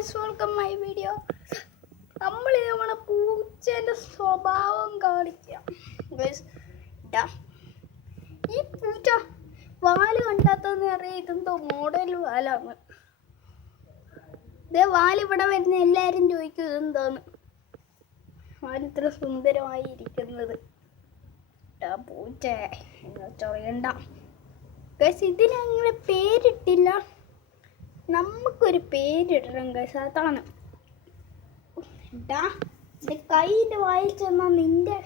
Guys, welcome my video. നമ്മളിത് നമ്മളെ പൂച്ചേൻ്റെ സ്വഭാവം കാണിക്കാം ഗൈസ്. ഈ പൂച്ച വാല് കണ്ടാത്തെന്ന് അറിയാം, ഇതെന്തോ മോഡൽ വാലാണ്. ഇതേ വാലിവിടെ വരുന്ന എല്ലാവരും ചോദിക്കും ഇതെന്താന്ന്. വാലിത്ര സുന്ദരമായി ഇരിക്കുന്നത്. പൂച്ച ചൊറിയണ്ട ഗൈസ്. ഇതിന് അങ്ങനെ പേരിട്ടില്ല, നമുക്കൊരു പേരിടണം ഗൈസ്. അതാണ് എൻ്റെ കയ്യിൻ്റെ വായിൽ ചെന്നാൽ നിൻ്റെ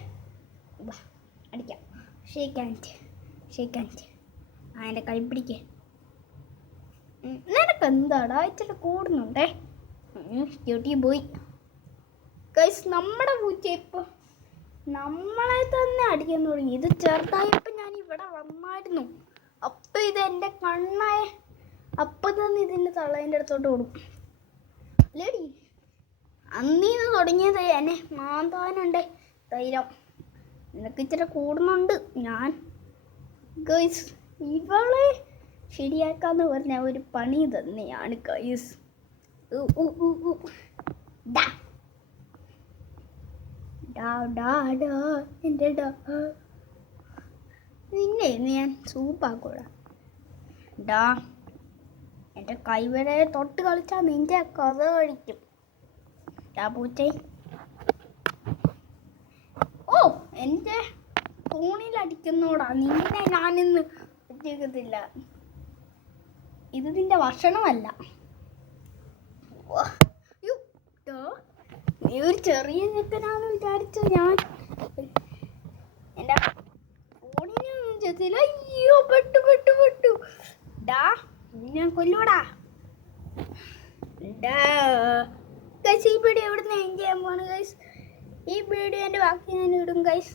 അടിക്കാം. ഷേക്ക് ഹാൻഡ് എൻ്റെ കൈ പിടിക്കേ. നിനക്ക് എന്താടാ ഇച്ചിരി കൂടുന്നുണ്ടേ. ഡ്യൂട്ടി പോയി ഗൈസ്. നമ്മുടെ പൂച്ച ഇപ്പോൾ നമ്മളെ തന്നെ അടിക്കാൻ തുടങ്ങി. ഇത് ചെറുതായപ്പോൾ ഞാൻ ഇവിടെ വന്നായിരുന്നു. അപ്പം ഇത് എൻ്റെ കണ്ണായ അപ്പം തന്നെ ഇതിൻ്റെ തള്ളേൻ്റെ അടുത്തോട്ട് കൊടുക്കും. അല്ലേടി, അന്നീന്ന് തുടങ്ങിയത് എന്നെ മാന്താനുണ്ടേ ധൈര്യം. നിനക്ക് ഇച്ചിരി കൂടുന്നുണ്ട്. ഞാൻ ഗൈസ് ഇവളെ ശരിയാക്കാന്ന് പറഞ്ഞ ഒരു പണി തന്നെയാണ് ഗൈസ്. എൻ്റെ നിന്നെ ഞാൻ സൂപ്പാക്കൂടാ. എൻ്റെ കൈവരെ തൊട്ട് കളിച്ചാൽ നിന്റെ കഥ കഴിക്കും പൂച്ചേ. ഓ, എൻ്റെ തൂണിലടിക്കുന്നോടാ. നിന്നെ ഞാനിന്ന് പറ്റിക്കത്തില്ല. ഇത് നിന്റെ ഭക്ഷണമല്ല. നീ ഒരു ചെറിയ ചെക്കനാന്ന് വിചാരിച്ചു ഞാൻ എൻ്റെ ഫോണിനൊന്നും ചെയ്തില്ല. അയ്യോ, പെട്ടു ഞാൻ കൊല്ലൂടാ. ഗൈസ്, ഈ വീഡിയോ എവിടെ നിന്ന് എൻജോയ് ചെയ്യാൻ പോവാണ് ഗൈസ്. ഈ വീഡിയോ എൻ്റെ ബാക്കി ഞാൻ ഇടും ഗൈസ്.